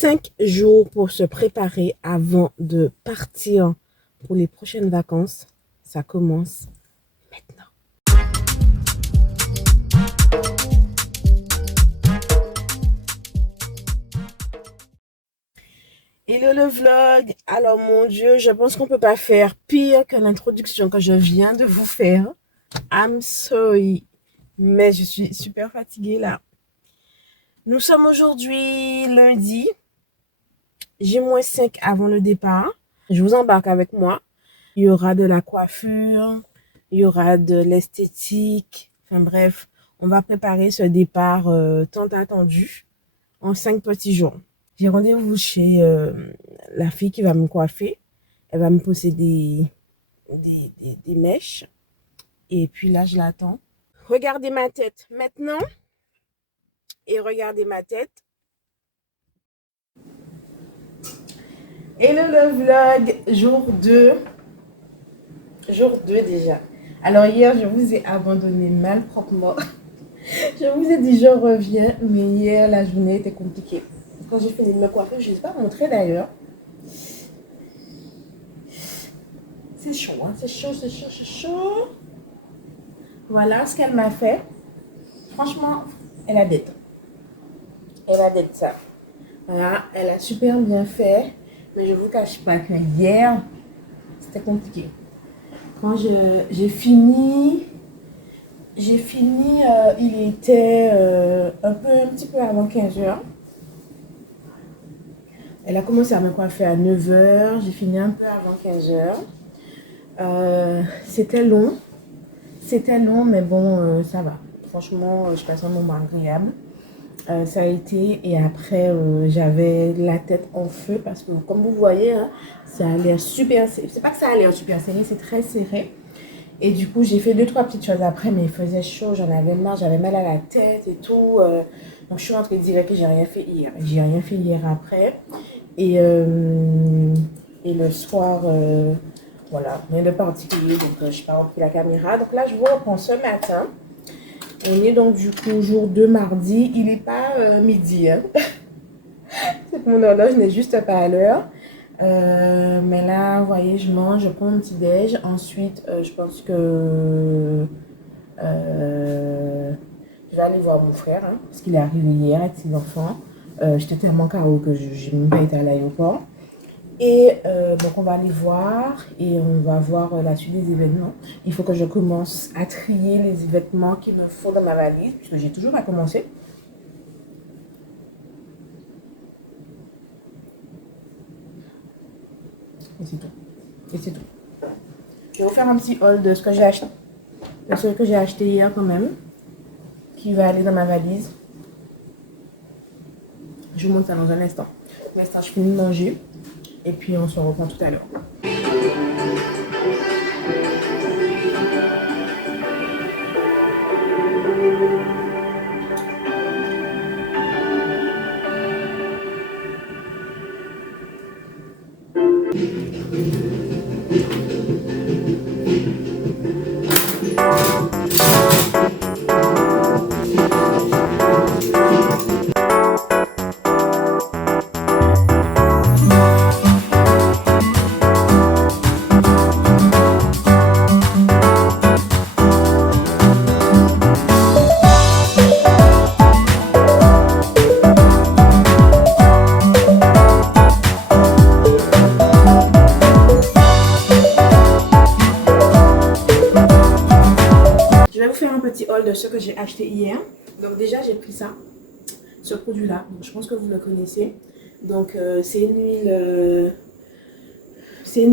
5 jours pour se préparer avant de partir pour les prochaines vacances. Ça commence maintenant. Hello le vlog. Alors mon Dieu, je pense qu'on peut pas faire pire que l'introduction que je viens de vous faire. I'm sorry, mais je suis super fatiguée là. Nous sommes aujourd'hui lundi, J-5 avant le départ. Je vous embarque avec moi. Il y aura de la coiffure, il y aura de l'esthétique. Enfin bref, on va préparer ce départ tant attendu en 5 petits jours. J'ai rendez-vous chez la fille qui va me coiffer. Elle va me poser des mèches. Et puis là, je l'attends. Regardez ma tête maintenant. Et regardez ma tête. Hello le vlog, jour 2. Jour 2 déjà. Alors hier, je vous ai abandonné malproprement. Je vous ai dit je reviens, mais hier, la journée était compliquée. Quand j'ai fini de me coiffer, je ne l'ai pas montré d'ailleurs. C'est chaud, hein? C'est chaud, c'est chaud, c'est chaud. Voilà ce qu'elle m'a fait. Franchement, elle a d'être. Elle a d'être ça. Voilà, elle a super bien fait. Mais je ne vous cache pas que hier, c'était compliqué. Quand j'ai fini, il était un petit peu avant 15h. Elle a commencé à me coiffer à 9h, j'ai fini un peu avant 15h. C'était long, mais bon, ça va. Franchement, je passe un moment agréable. Ça a été, et après, j'avais la tête en feu parce que, comme vous voyez, hein, ça a l'air super serré. C'est pas que ça a l'air super serré, c'est très serré. Et du coup, j'ai fait 2-3 petites choses après, mais il faisait chaud, j'en avais marre, j'avais mal à la tête et tout. Donc, je suis rentrée dire que j'ai rien fait hier. J'ai rien fait hier après. Et le soir, voilà, rien de particulier. Donc, je n'ai pas repris la caméra. Donc là, je vous reprends ce matin. On est donc du coup jour 2 mardi. Il n'est pas midi. Hein. C'est que mon horloge n'est juste pas à l'heure. Mais là, vous voyez, je mange, je prends mon petit déj. Ensuite, je pense que je vais aller voir mon frère, hein, parce qu'il est arrivé hier avec ses enfants. J'étais tellement KO que je n'ai même pas été à l'aéroport. Et donc, on va aller voir et on va voir la suite des événements. Il faut que je commence à trier les vêtements qu'il me faut dans ma valise, puisque j'ai toujours pas commencé. Et c'est tout. Et c'est tout. Je vais vous faire un petit haul de ce que j'ai acheté. De ce que j'ai acheté hier quand même. Qui va aller dans ma valise. Je vous montre ça dans un instant. Pour l'instant, je finis de manger. Et puis, on se reprend tout à l'heure. De ce que j'ai acheté hier. Donc déjà j'ai pris ça, ce produit là, donc je pense que vous le connaissez. Donc c'est une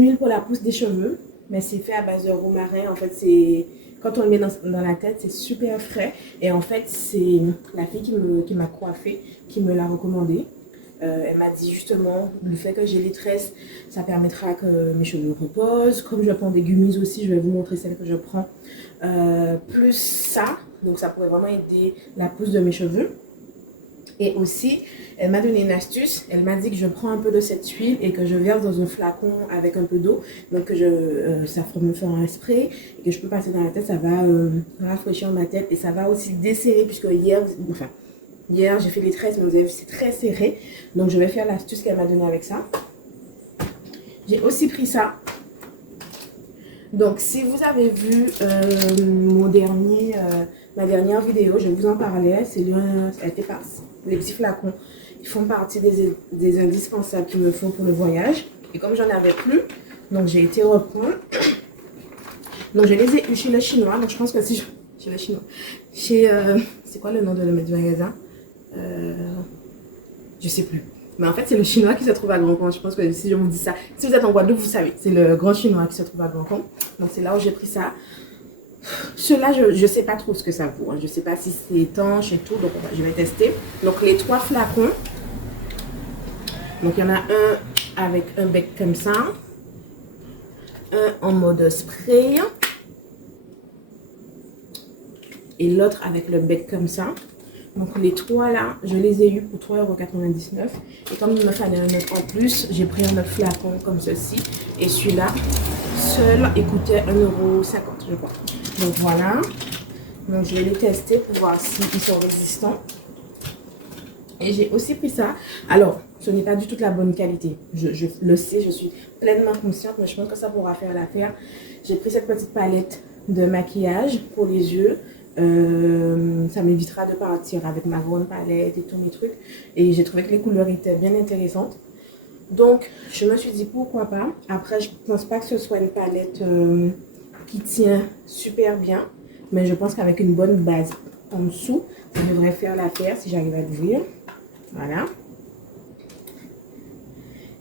huile pour la pousse des cheveux, mais c'est fait à base de romarin. En fait, c'est quand on le met dans la tête, c'est super frais. Et en fait, c'est la fille qui m'a coiffé qui me l'a recommandé. Elle m'a dit justement, le fait que j'ai les tresses, ça permettra que mes cheveux reposent. Comme je prends des gummies aussi, je vais vous montrer celle que je prends. Plus ça, donc ça pourrait vraiment aider la pousse de mes cheveux. Et aussi, elle m'a donné une astuce. Elle m'a dit que je prends un peu de cette huile et que je verse dans un flacon avec un peu d'eau. Donc que ça me fait un spray et que je peux passer dans la tête. Ça va rafraîchir ma tête et ça va aussi desserrer puisque hier, enfin, Hier, j'ai fait les tresses, mais vous avez vu, c'est très serré. Donc, je vais faire l'astuce qu'elle m'a donnée avec ça. J'ai aussi pris ça. Donc, si vous avez vu ma dernière vidéo, je vous en parlais. Les petits flacons. Ils font partie des indispensables qu'il me faut pour le voyage. Et comme j'en avais plus, donc j'ai été reprendre. Donc, je les ai eu chez le chinois. Donc, je pense que si je... Chez le chinois. C'est quoi le nom de le magasin? Je sais plus. Mais en fait, c'est le chinois qui se trouve à Grand Compte. Je pense que si je vous dis ça, si vous êtes en Guadeloupe, vous savez. C'est le grand chinois qui se trouve à Grand Compte. Donc, c'est là où j'ai pris ça. Ceux-là, je ne sais pas trop ce que ça vaut. Hein. Je ne sais pas si c'est étanche et tout. Donc, je vais tester. Donc, les 3 flacons. Donc, il y en a un avec un bec comme ça. Un en mode spray. Et l'autre avec le bec comme ça. Donc les 3 là, je les ai eu pour 3,99 €. Et comme il me fallait un autre en plus, j'ai pris un autre flacon comme ceci. Et celui-là, seul, il coûtait 1,50 € je crois. Donc voilà. Donc je vais les tester pour voir s'ils sont résistants. Et j'ai aussi pris ça. Alors, ce n'est pas du tout de la bonne qualité. Je le sais, je suis pleinement consciente, mais je pense que ça pourra faire l'affaire. J'ai pris cette petite palette de maquillage pour les yeux. Ça m'évitera de partir avec ma grande palette et tous mes trucs. Et j'ai trouvé que les couleurs étaient bien intéressantes. Donc, je me suis dit pourquoi pas. Après, je pense pas que ce soit une palette qui tient super bien. Mais je pense qu'avec une bonne base en dessous, ça devrait faire l'affaire si j'arrive à l'ouvrir. Voilà.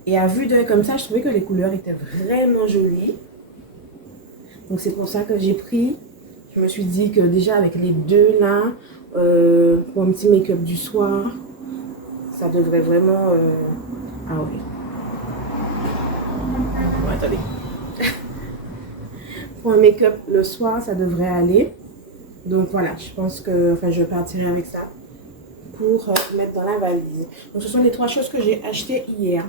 Et à vue d'œil comme ça, je trouvais que les couleurs étaient vraiment jolies. Donc, c'est pour ça que j'ai pris. Je me suis dit que déjà avec les 2 là, pour un petit make-up du soir, ça devrait vraiment... Ah oui. Bon, attendez. Pour un make-up le soir, ça devrait aller. Donc voilà, je pense que je partirai avec ça pour mettre dans la valise. Donc ce sont les 3 choses que j'ai achetées hier.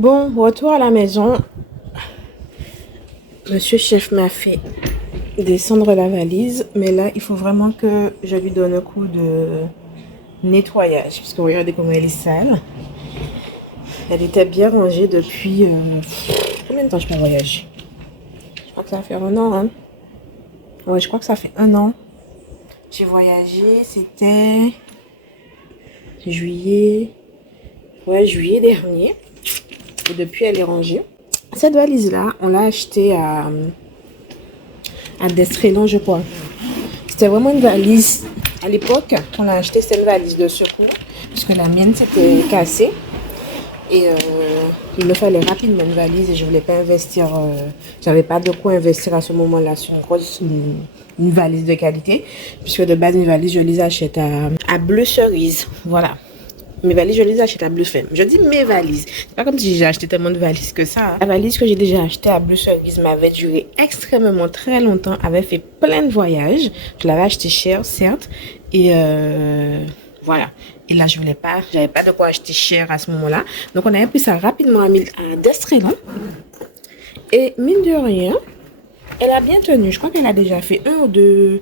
Bon, retour à la maison. Monsieur chef m'a fait descendre la valise. Mais là, il faut vraiment que je lui donne un coup de nettoyage. Parce que regardez comment elle est sale. Elle était bien rangée depuis... combien de temps je peux voyager? Je crois que ça va faire 1 an. Hein? Ouais, je crois que ça fait 1 an. J'ai voyagé, c'était juillet. Ouais, juillet dernier. Et depuis, elle est rangée. Cette valise-là, on l'a achetée à Destrelon, je crois. C'était vraiment une valise. À l'époque, on l'a acheté, c'était une valise de secours. Parce que la mienne s'était cassée. Et il me fallait rapidement une valise et je voulais pas investir. J'avais pas de quoi investir à ce moment-là sur une valise de qualité. Puisque de base, mes valises, je les achète à Bleu Cerise. Voilà. Mes valises, je les achète à Bleu Femme. Je dis mes valises. C'est pas comme si j'ai acheté tellement de valises que ça. La valise que j'ai déjà achetée à Bleu Cerise m'avait duré extrêmement très longtemps. Avait fait plein de voyages. Je l'avais acheté cher, certes. Et voilà. Et là, je voulais pas. J'avais pas de quoi acheter cher à ce moment-là. Donc, on avait pris ça rapidement à Destrelon. Et mine de rien, elle a bien tenu. Je crois qu'elle a déjà fait un ou deux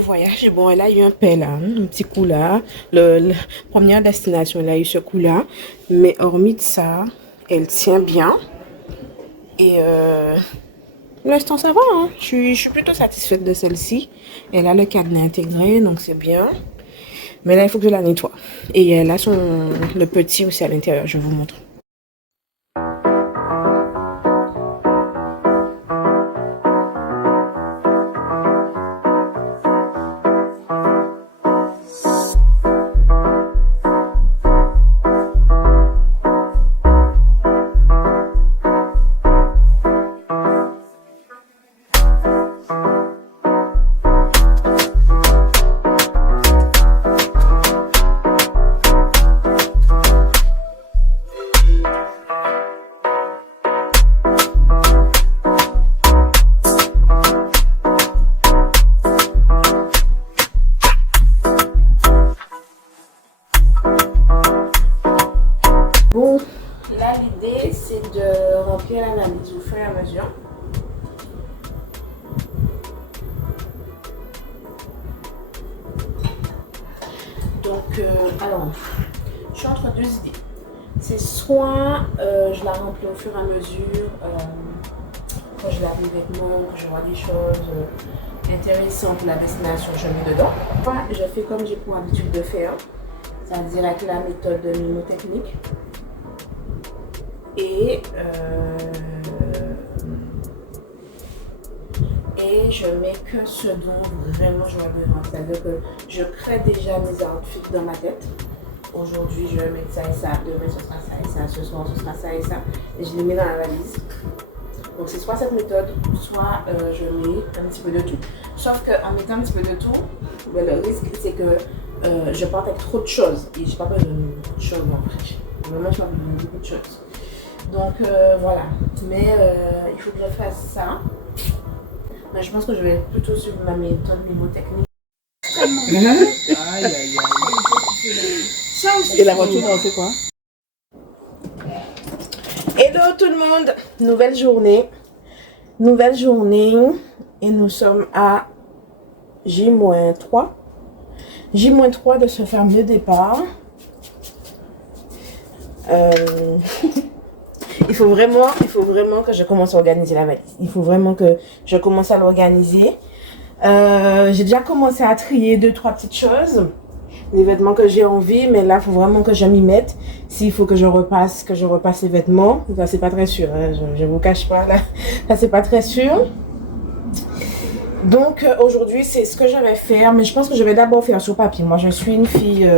voyages. Bon, elle a eu un paix là, un petit coup là. La première destination, elle a eu ce coup là. Mais hormis de ça, elle tient bien. Et pour l'instant, ça va. Hein. Je suis plutôt satisfaite de celle-ci. Elle a le cadenas intégré, donc c'est bien. Mais là, il faut que je la nettoie. Et elle a le petit aussi à l'intérieur. Je vous montre. Bon, là l'idée c'est de remplir la valise au fur et à mesure. Donc, alors, je suis entre deux idées. C'est soit je la remplis au fur et à mesure, quand je lave les vêtements, que je vois des choses intéressantes pour la destination, je mets dedans. Soit je fais comme j'ai pour habitude de faire, c'est-à-dire avec la méthode mnémotechnique. Et je mets que ce dont vraiment j'aurais besoin. C'est-à-dire que je crée déjà mes outfits dans ma tête. Aujourd'hui, je vais mettre ça et ça. Demain, ce sera ça et ça. Ce soir, ce sera ça et ça. Et je les mets dans la valise. Donc, c'est soit cette méthode, soit je mets un petit peu de tout. Sauf qu'en mettant un petit peu de tout, le risque, c'est que je parte avec trop de choses. Et je n'ai pas besoin de beaucoup de choses en fait. Vraiment, je n'ai pas besoin de beaucoup de choses. Donc voilà, mais il faut que je fasse ça. Mais je pense que je vais plutôt suivre ma méthode mnémotechnique. Aïe, aïe, aïe. Et la voiture, on fait quoi? Hello tout le monde, nouvelle journée. Et nous sommes à J-3. J-3 de ce fameux départ. Il faut vraiment que je commence à organiser la valise. Il faut vraiment que je commence à l'organiser. J'ai déjà commencé à trier 2-3 petites choses. Les vêtements que j'ai envie, mais là, il faut vraiment que je m'y mette. S'il faut que je repasse les vêtements, ça c'est pas très sûr. Hein, je vous cache pas là, ça c'est pas très sûr. Donc aujourd'hui, c'est ce que je vais faire, mais je pense que je vais d'abord faire sur papier. Moi, je suis une fille,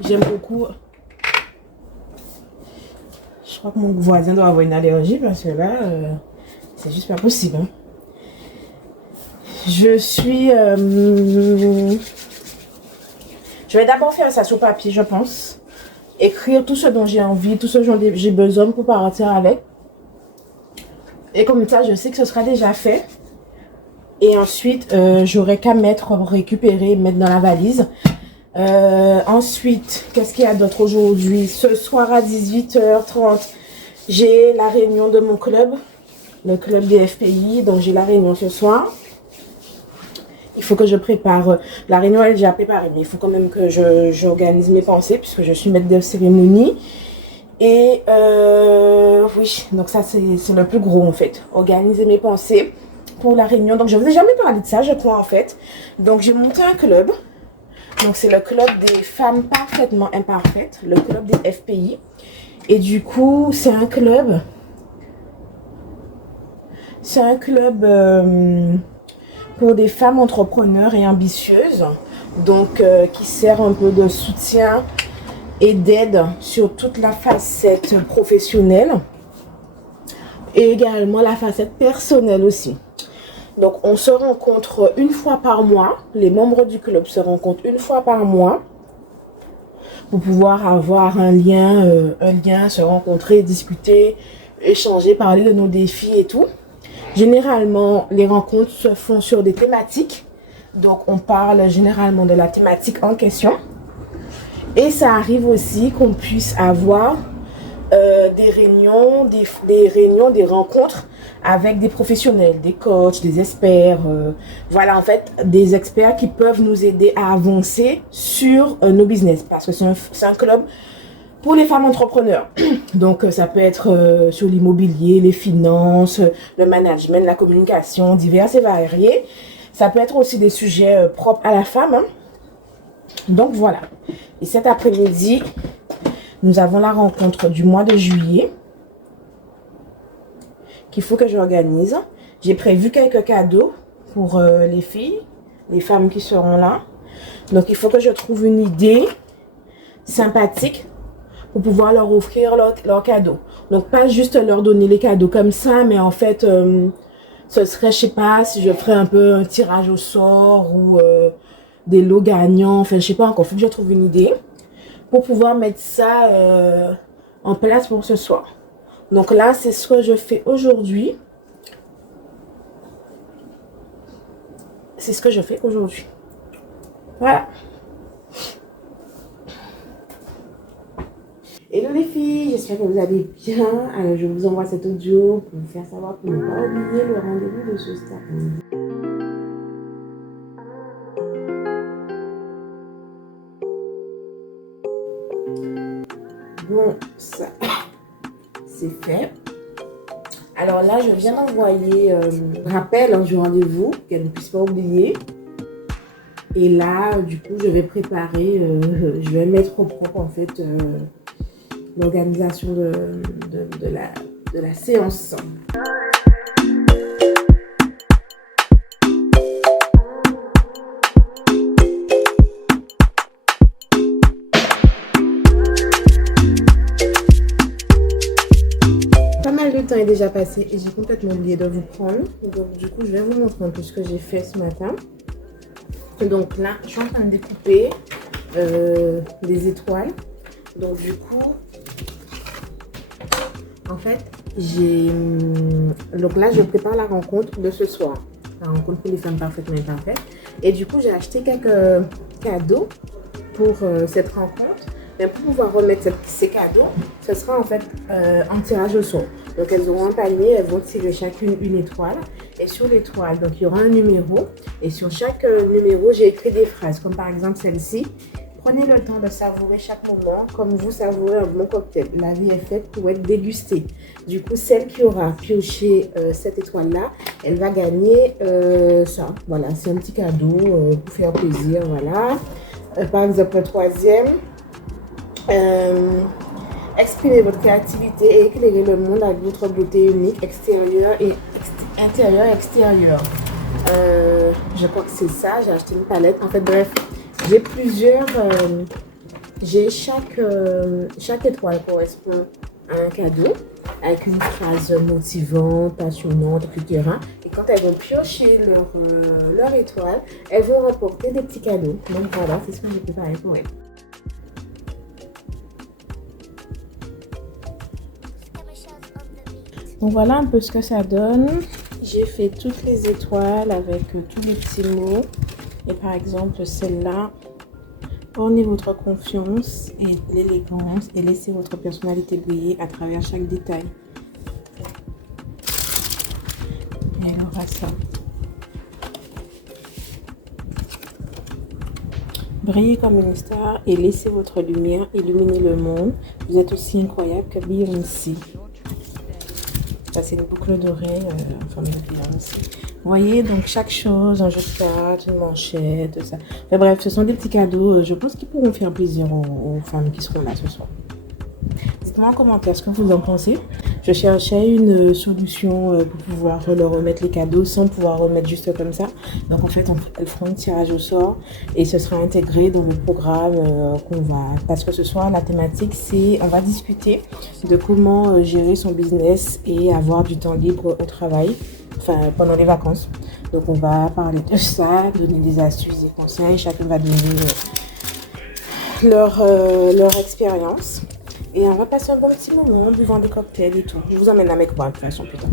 j'aime beaucoup. Je crois que mon voisin doit avoir une allergie parce que là, c'est juste pas possible. Hein. Je vais d'abord faire ça sur papier, je pense. Écrire tout ce dont j'ai envie, tout ce dont j'ai besoin pour partir avec. Et comme ça, je sais que ce sera déjà fait. Et ensuite, j'aurai qu'à récupérer, mettre dans la valise. Ensuite, qu'est-ce qu'il y a d'autre aujourd'hui? Ce soir à 18h30, j'ai la réunion de mon club. le club des FPI. Donc j'ai la réunion ce soir. Il faut que je prépare. La réunion elle est déjà préparée, mais il faut quand même que j'organise mes pensées puisque je suis maître de cérémonie. Et oui, donc ça c'est le plus gros en fait. Organiser mes pensées pour la réunion. Donc je vous ai jamais parlé de ça, je crois en fait. Donc j'ai monté un club. Donc c'est le club des femmes parfaitement imparfaites, le club des FPI. Et du coup, c'est un club pour des femmes entrepreneurs et ambitieuses, donc qui sert un peu de soutien et d'aide sur toute la facette professionnelle et également la facette personnelle aussi. Donc on se rencontre une fois par mois, les membres du club se rencontrent une fois par mois pour pouvoir avoir un lien, se rencontrer, discuter, échanger, parler de nos défis et tout. Généralement, les rencontres se font sur des thématiques. Donc, on parle généralement de la thématique en question. Et ça arrive aussi qu'on puisse avoir des réunions, des rencontres avec des professionnels, des coachs, des experts. Voilà, en fait, des experts qui peuvent nous aider à avancer sur nos business. Parce que c'est un club pour les femmes entrepreneurs. Donc, ça peut être sur l'immobilier, les finances, le management, la communication, divers et variés. Ça peut être aussi des sujets propres à la femme. Hein. Donc, voilà. Et cet après-midi, nous avons la rencontre du mois de juillet qu'il faut que j'organise. J'ai prévu quelques cadeaux pour les filles, les femmes qui seront là. Donc, il faut que je trouve une idée sympathique pour pouvoir leur offrir leurs cadeaux. Donc, pas juste leur donner les cadeaux comme ça, mais en fait, ce serait, je sais pas, si je ferais un peu un tirage au sort ou des lots gagnants. Enfin, je sais pas encore, il faut que je trouve une idée pour pouvoir mettre ça en place pour ce soir. Donc là, c'est ce que je fais aujourd'hui. C'est ce que je fais aujourd'hui. Voilà. Hello les filles, j'espère que vous allez bien. Alors je vous envoie cet audio pour vous faire savoir pour ne pas oublier le rendez-vous de ce stade. Bon, ça c'est fait. Alors là, je viens d'envoyer rappel du rendez-vous, qu'elle ne puisse pas oublier. Et là, du coup, je vais préparer, je vais mettre au propre en fait l'organisation de la séance. Pas mal de temps est déjà passé et j'ai complètement oublié de vous prendre. Donc du coup, je vais vous montrer un peu ce que j'ai fait ce matin. Donc là, je suis en train de découper des étoiles. Donc du coup, en fait, donc là, je prépare la rencontre de ce soir. La rencontre pour les femmes parfaitement imparfaites. Et du coup, j'ai acheté quelques cadeaux pour cette rencontre. Mais pour pouvoir remettre ces cadeaux, ce sera en fait en tirage au sort. Donc elles auront un panier, elles vont tirer chacune une étoile. Et sur l'étoile, donc il y aura un numéro. Et sur chaque numéro, j'ai écrit des phrases, comme par exemple celle-ci. Prenez le temps de savourer chaque moment comme vous savourez un bon cocktail. La vie est faite pour être dégustée. Du coup, celle qui aura pioché cette étoile-là, elle va gagner ça. Voilà, c'est un petit cadeau pour faire plaisir. Voilà. Par exemple, le troisième. Exprimez votre créativité et éclairez le monde avec votre beauté unique, extérieure et intérieure et extérieure. Je crois que c'est ça. J'ai acheté une palette. En fait, bref. J'ai plusieurs, chaque étoile correspond à un cadeau avec une phrase motivante, passionnante, etc. Et quand elles vont piocher leur étoile, elles vont remporter des petits cadeaux. Donc voilà, c'est ce que j'ai préparé pour elles. Donc voilà un peu ce que ça donne. J'ai fait toutes les étoiles avec tous les petits mots. Et par exemple, celle-là, ornez votre confiance et l'élégance et laissez votre personnalité briller à travers chaque détail. à ça. Brillez comme une star et laissez votre lumière illuminer le monde. Vous êtes aussi incroyable que Beyoncé. Ça, c'est une boucle d'oreille en forme de Beyoncé. Vous voyez, donc chaque chose, un jeu de cartes, une manchette, tout ça. Mais bref, ce sont des petits cadeaux, je pense, qui pourront faire plaisir aux femmes qui seront là ce soir. Dites-moi en commentaire ce que vous en pensez. Je cherchais une solution pour pouvoir leur remettre les cadeaux sans pouvoir remettre juste comme ça. Donc en fait, elles feront un tirage au sort et ce sera intégré dans le programme qu'on va... Parce que ce soir, la thématique, c'est... On va discuter de comment gérer son business et avoir du temps libre au travail, enfin pendant les vacances. Donc on va parler de ça, donner des astuces, des conseils. Chacun va donner leur expérience. Et on va passer un bon petit moment en buvant des cocktails et tout. Je vous emmène avec moi de toute façon, putain.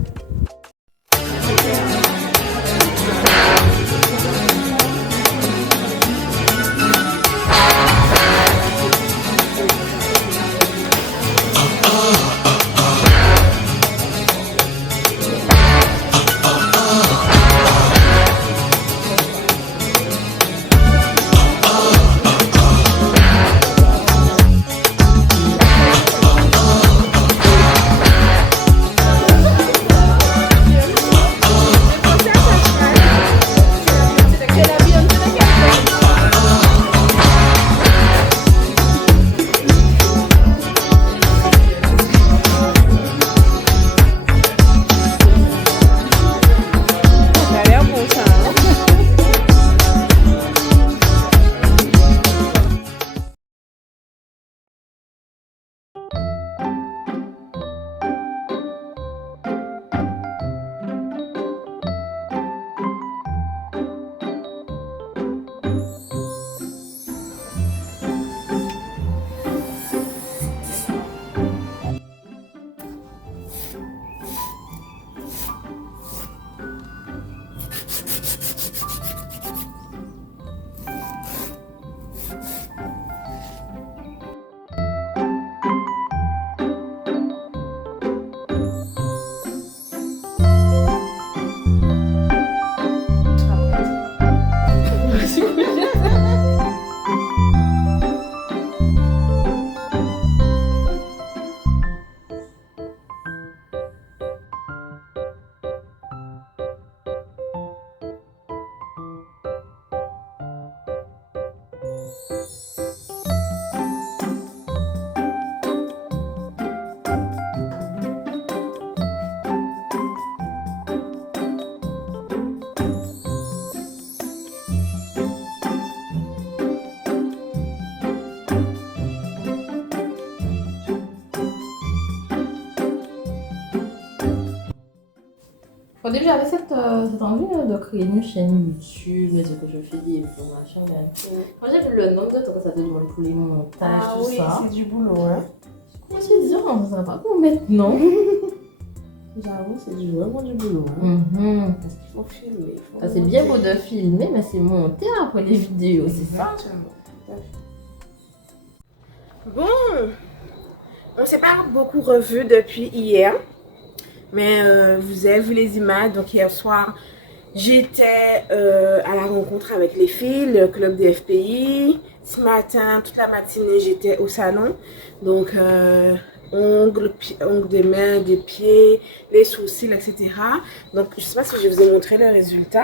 Au début, j'avais cette envie de créer une chaîne YouTube, mais ce que je fais des vidéos, machin. Quand j'ai vu le nombre de temps que ça te demande pour les montages, tout ça. C'est du boulot, hein. Je me suis dit, on ne sait pas pour maintenant. J'avoue, c'est vraiment du boulot, hein. Parce qu'il faut filmer. C'est bien beau de filmer, mais c'est monter après les vidéos, c'est ça. Bon, on s'est pas beaucoup revu depuis hier. Mais vous avez vu les images, donc hier soir, j'étais à la rencontre avec les filles, le club des FPI. Ce matin, toute la matinée, j'étais au salon. Donc, ongles des mains, des pieds, les sourcils, etc. Donc, je ne sais pas si je vous ai montré le résultat.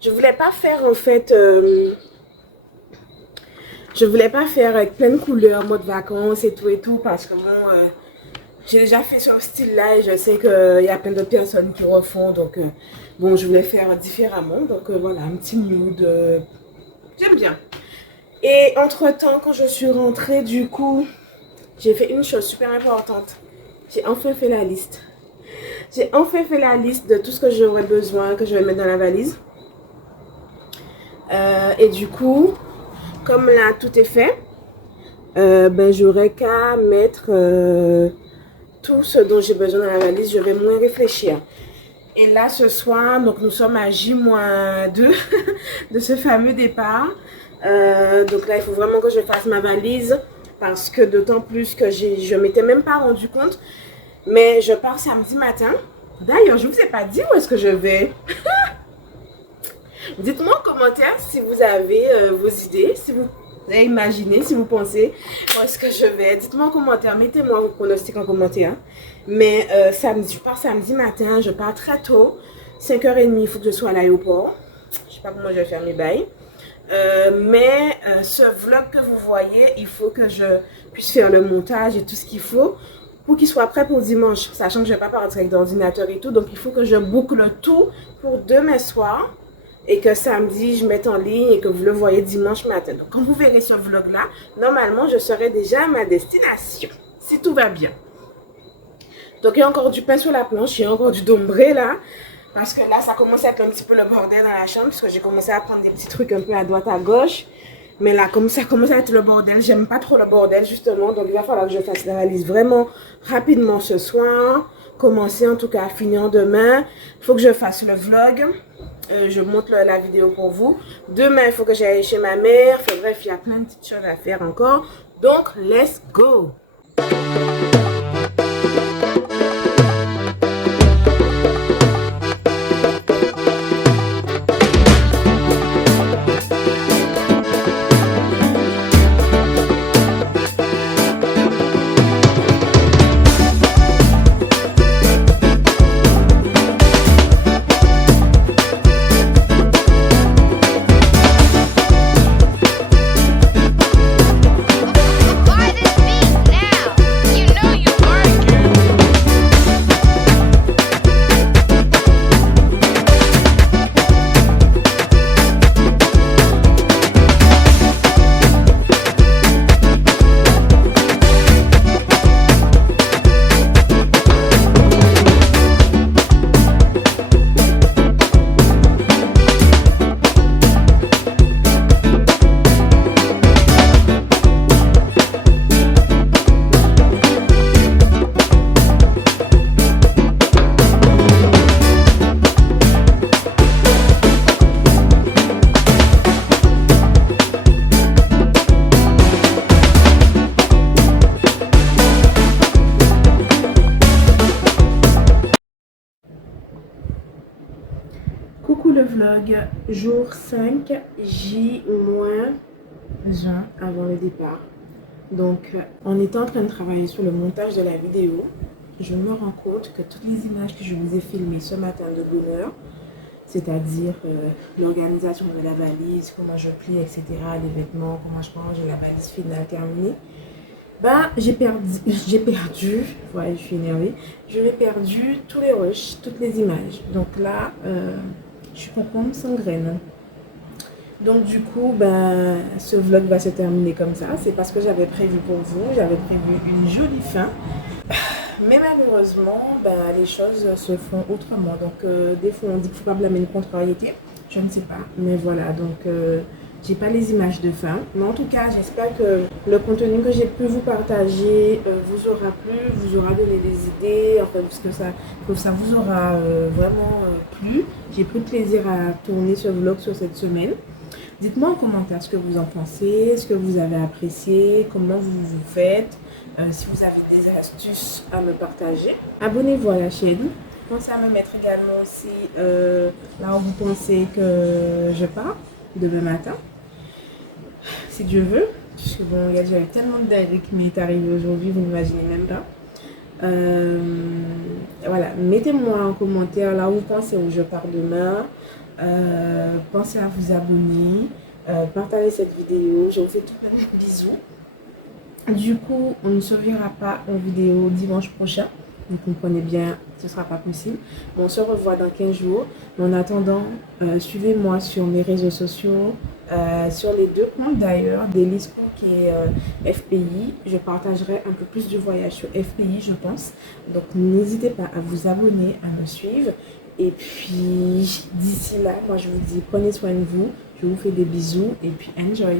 Je voulais pas faire, en fait... je voulais pas faire avec plein de couleurs, mode vacances et tout, parce que bon... j'ai déjà fait ce style-là et je sais qu'il y a plein d'autres personnes qui refont. Donc, bon, je voulais faire différemment. Donc, voilà, un petit nude. J'aime bien. Et entre-temps, quand je suis rentrée, du coup, j'ai fait une chose super importante. J'ai enfin fait la liste. J'ai enfin fait la liste de tout ce que j'aurais besoin, que je vais mettre dans la valise. Et du coup, comme là, tout est fait, ben, j'aurais qu'à mettre... tout ce dont j'ai besoin dans la valise, je vais moins réfléchir. Et là, ce soir, donc nous sommes à J-2 de ce fameux départ. Donc là, il faut vraiment que je fasse ma valise parce que d'autant plus que je ne m'étais même pas rendu compte. Mais je pars samedi matin D'ailleurs, je ne vous ai pas dit où est-ce que je vais. Dites-moi en commentaire si vous avez vos idées, si vous avez imaginé, si vous pensez où est-ce que je vais. Dites-moi en commentaire, mettez-moi vos pronostics en commentaire. Mais samedi, je pars samedi matin, je pars très tôt. 5h30, il faut que je sois à l'aéroport. Je ne sais pas comment je vais faire mes bails. Mais ce vlog que vous voyez, il faut que je puisse faire le montage et tout ce qu'il faut pour qu'il soit prêt pour dimanche, sachant que je ne vais pas partir avec l'ordinateur et tout. Donc il faut que je boucle tout pour demain soir et que samedi je mette en ligne et que vous le voyez dimanche matin. Donc quand vous verrez ce vlog là, normalement je serai déjà à ma destination, si tout va bien. Donc il y a encore du pain sur la planche, il y a encore du dombré là. Parce que là, ça commence à être un petit peu le bordel dans la chambre. Parce que j'ai commencé à prendre des petits trucs un peu à droite, à gauche. Mais là, comme ça commence à être le bordel, j'aime pas trop le bordel, justement. Donc, il va falloir que je fasse la valise vraiment rapidement ce soir. Commencer, en tout cas, à finir demain. Il faut que je fasse le vlog. Je monte la vidéo pour vous. Demain, il faut que j'aille chez ma mère. Enfin, bref, il y a plein de petites choses à faire encore. Donc, let's go! Coucou le vlog, jour 5, J-1 avant le départ. Donc, on était en train de travailler sur le montage de la vidéo. Je me rends compte que toutes les images que je vous ai filmées ce matin de bonne heure, c'est-à-dire l'organisation de la valise, comment je plie, etc., les vêtements, comment je range, la valise finale terminée, ben, j'ai perdu, ouais, je suis énervée, j'ai perdu tous les rushs, toutes les images. Donc là, je suis concombre sans graines. Donc du coup, ben, ce vlog va se terminer comme ça. C'est parce que j'avais prévu pour vous, j'avais prévu une jolie fin. Mais malheureusement, ben, les choses se font autrement. Donc des fois on dit qu'il ne faut pas blâmer une contrariété. Je ne sais pas. Mais voilà, donc j'ai pas les images de fin. Mais en tout cas, j'espère que le contenu que j'ai pu vous partager vous aura plu, vous aura donné des idées, enfin, que ça vous aura vraiment plu. J'ai pris plaisir à tourner ce vlog sur cette semaine. Dites-moi en commentaire ce que vous en pensez, ce que vous avez apprécié, comment vous faites, si vous avez des astuces à me partager. Abonnez-vous à la chaîne. Pensez à me mettre également aussi là où vous pensez que je pars demain matin, si Dieu veut. Puisque bon, il y a déjà eu tellement de dingueries qui m'est arrivé aujourd'hui, vous n'imaginez même pas. Voilà, mettez-moi en commentaire là où vous pensez où je pars demain. Pensez à vous abonner, partagez cette vidéo. Je vous fais tout plein de bisous. Du coup, on ne se verra pas en vidéo dimanche prochain. Vous comprenez bien, ce ne sera pas possible. On se revoit dans 15 jours. Mais en attendant, suivez-moi sur mes réseaux sociaux, sur les deux comptes d'ailleurs, Delisco qui est FPI. Je partagerai un peu plus du voyage sur FPI, je pense. Donc n'hésitez pas à vous abonner, à me suivre. Et puis d'ici là, moi je vous dis prenez soin de vous. Je vous fais des bisous et puis enjoy.